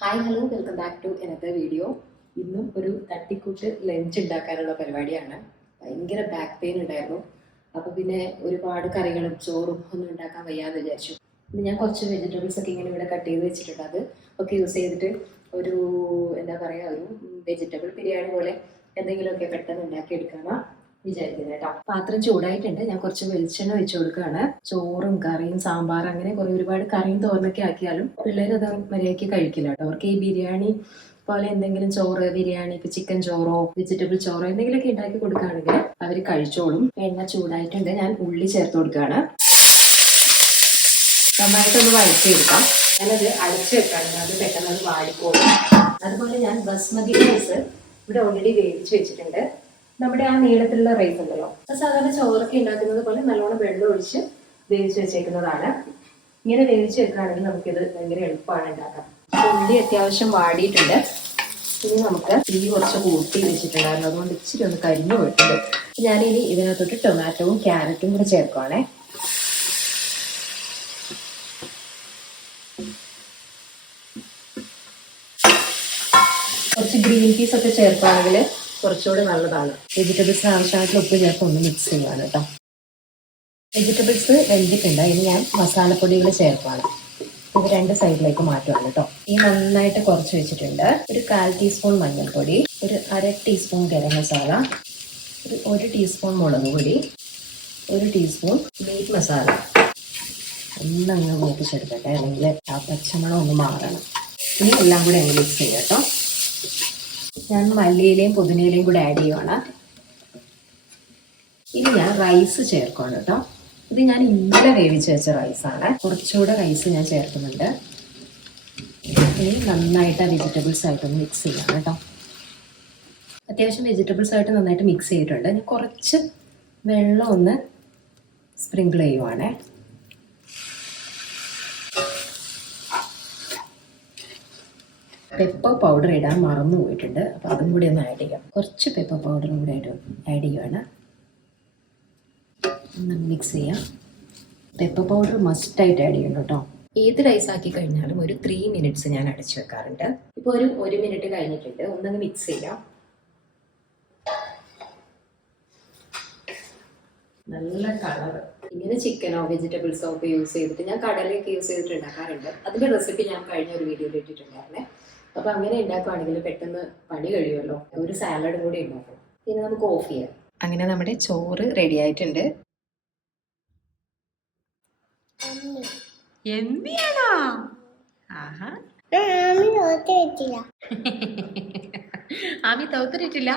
Hi hello welcome back to another video. ഇന്നും ഒരു തട്ടിക്കൂട്ട് ലഞ്ച് ഉണ്ടാക്കാനുള്ള പരിപാടിയാണ്. ഭയങ്കര ബാക്ക് പെയിൻ ഉണ്ടായിരുന്നു. അപ്പോൾ പിന്നെ ഒരുപാട് കറികളും ചോറും ഒന്നും ഉണ്ടാക്കാൻ വയ്യാന്ന് വിചാരിച്ചു. ഇന്ന് ഞാൻ കുറച്ച് വെജിറ്റബിൾസ് ഒക്കെ ഇങ്ങനെ ഇവിടെ കട്ട് ചെയ്ത് വെച്ചിട്ടുണ്ട്. അത് ഒക്കെ യൂസ് ചെയ്തിട്ട് ഒരു എന്താ പറയുക, ഒരു വെജിറ്റബിൾ ബിരിയാണി പോലെ എന്തെങ്കിലുമൊക്കെ പെട്ടെന്ന് ഉണ്ടാക്കിയെടുക്കാനാണ് വിചാരിക്കുന്നത് കേട്ടോ. പാത്രം ചൂടായിട്ടുണ്ട്. ഞാൻ കുറച്ച് വെളിച്ചെണ്ണ ഒഴിച്ചു കൊടുക്കുകയാണ്. ചോറും കറിയും സാമ്പാർ അങ്ങനെ ഒരുപാട് കറിയും തോരനൊക്കെ ആക്കിയാലും പിള്ളേർ അത് മര്യാദയ്ക്ക് കഴിക്കില്ല കേട്ടോ. അവർക്ക് ഈ ബിരിയാണി പോലെ എന്തെങ്കിലും ചോറ്, ബിരിയാണി, ഇപ്പൊ ചിക്കൻ ചോറോ വെജിറ്റബിൾ ചോറോ എന്തെങ്കിലുമൊക്കെ ഉണ്ടാക്കി കൊടുക്കുകയാണെങ്കിൽ അവർ കഴിച്ചോളും. എണ്ണ ചൂടായിട്ടുണ്ട്. ഞാൻ ഉള്ളി ചേർത്ത് കൊടുക്കുകയാണ്. നന്നായിട്ടൊന്ന് വഴറ്റിയെടുക്കാം. ഞാനത് അടച്ചു വെക്കാറുണ്ട്, അത് പെട്ടെന്ന് അത് വാടിക്കോളും. അതുപോലെ ഞാൻ ബസ്മതി റൈസ് ഇവിടെ ഓൾറെഡി വേവിച്ച് വെച്ചിട്ടുണ്ട്. നമ്മുടെ ആ നീളത്തിലുള്ള റൈസ് ഉണ്ടല്ലോ, അത് സാധാരണ ചോറൊക്കെ ഉണ്ടാക്കുന്നത് പോലെ നല്ലോണം വെള്ളം ഒഴിച്ച് വേവിച്ച് വെച്ചേക്കുന്നതാണ്. ഇങ്ങനെ വേവിച്ച് വെക്കുകയാണെങ്കിൽ നമുക്കിത് ഭയങ്കര എളുപ്പമാണ് ഉണ്ടാക്കാം. ഉള്ളി അത്യാവശ്യം വാടിയിട്ടുണ്ട്. ഇനി നമുക്ക് തീ കുറച്ച് കൂട്ടി വെച്ചിട്ടുണ്ടായിരുന്നു, അതുകൊണ്ട് ഇച്ചിരി ഒന്ന് കരിഞ്ഞു പോയിട്ടുണ്ട്. ഞാനിനി ഇതിനകത്തോട്ട് ടൊമാറ്റോവും ക്യാരറ്റും കൂടെ ചേർക്കുവാണേ. കുറച്ച് ഗ്രീൻ പീസ് ഒക്കെ ചേർക്കുകയാണെങ്കിൽ കുറച്ചുകൂടി നല്ലതാണ്. വെജിറ്റബിൾസിന് ആവശ്യമായിട്ടുള്ള ഉപ്പ് ചേർത്ത് ഒന്ന് മിക്സ് ചെയ്യുകയാണ് കേട്ടോ. വെജിറ്റബിൾസ് വെന്തിട്ടുണ്ട്. ഇനി ഞാൻ മസാലപ്പൊടികൾ ചേർക്കുകയാണ്. ഇത് രണ്ട് സൈഡിലേക്ക് മാറ്റുകയാണ് കേട്ടോ. ഈ നന്നായിട്ട് കുറച്ച് വെച്ചിട്ടുണ്ട്. ഒരു 1/4 ടീസ്പൂൺ മഞ്ഞൾപ്പൊടി, ഒരു 1/2 ടീസ്പൂൺ ഗരം മസാല, ഒരു 1 ടീസ്പൂൺ മുളക് പൊടി, 1 ടീസ്പൂൺ മീറ്റ് മസാല. ഒന്നങ്ങ് മൂപ്പിച്ചെടുക്കട്ടെ, അല്ലെങ്കിൽ ആ പച്ചമണം ഒന്ന് മാറണം. ഇനി എല്ലാം കൂടി അങ്ങ് മിക്സ് ചെയ്യാം കേട്ടോ. ഞാൻ മല്ലിയിലയും പുതിനയിലയും കൂടെ ആഡ് ചെയ്യുവാണ്. ഇനി ഞാൻ റൈസ് ചേർക്കുകയാണ് കേട്ടോ. ഇത് ഞാൻ ഇന്നലെ വേവിച്ച് വെച്ച റൈസാണ്. കുറച്ചുകൂടെ റൈസ് ഞാൻ ചേർക്കുന്നുണ്ട്. ഇനി നന്നായിട്ട് വെജിറ്റബിൾസ് ആയിട്ടൊന്ന് മിക്സ് ചെയ്യാം കേട്ടോ. അത്യാവശ്യം വെജിറ്റബിൾസ് ആയിട്ട് നന്നായിട്ട് മിക്സ് ചെയ്തിട്ടുണ്ട്. ഞാൻ കുറച്ച് വെള്ളം ഒന്ന് സ്പ്രിങ്കിൾ ചെയ്യുവാണേ. പെപ്പർ പൗഡർ ഇടാൻ മറന്നു പോയിട്ടുണ്ട്, അപ്പോൾ അതും കൂടി ഒന്ന് ആഡ് ചെയ്യാം. കുറച്ച് പെപ്പർ പൗഡറും കൂടി ആഡ് ചെയ്യുകയാണ്. മിക്സ് ചെയ്യാം. പെപ്പർ പൗഡർ മസ്റ്റായിട്ട് ആഡ് ചെയ്യണം കേട്ടോ. ഏത് റൈസ് ആക്കി കഴിഞ്ഞാലും ഒരു 3 മിനിറ്റ്സ് ഞാൻ അടച്ചു വെക്കാറുണ്ട്. ഇപ്പോൾ ഒരു 1 മിനിറ്റ് കഴിഞ്ഞിട്ടുണ്ട്. ഒന്നങ്ങ് മിക്സ് ചെയ്യാം. നല്ല കളർ. ഇങ്ങനെ ചിക്കനോ വെജിറ്റബിൾസോ ഒക്കെ യൂസ് ചെയ്തിട്ട് ഞാൻ കടലയൊക്കെ യൂസ് ചെയ്തിട്ട് ഉണ്ടാക്കാറുണ്ട്. അതിൻ്റെ റെസിപ്പി ഞാൻ കഴിഞ്ഞ ഒരു വീഡിയോയിൽ ഇട്ടിട്ടുണ്ടായിരുന്നേ. അപ്പോൾ അങ്ങനെ ഉണ്ടാക്കുവാണെങ്കിൽ പെട്ടെന്ന് പണി കഴിയുമല്ലോ. ഒരു സാലഡ് കൂടി ഉണ്ടാക്കും. പിന്നെ നമുക്ക് ഓഫ് ചെയ്യാം. അങ്ങനെ നമ്മുടെ ചോറ് റെഡി ആയിട്ടുണ്ട്. എന്തിയാണോ? ആഹാ, ആമി തോത്തിട്ടില്ല.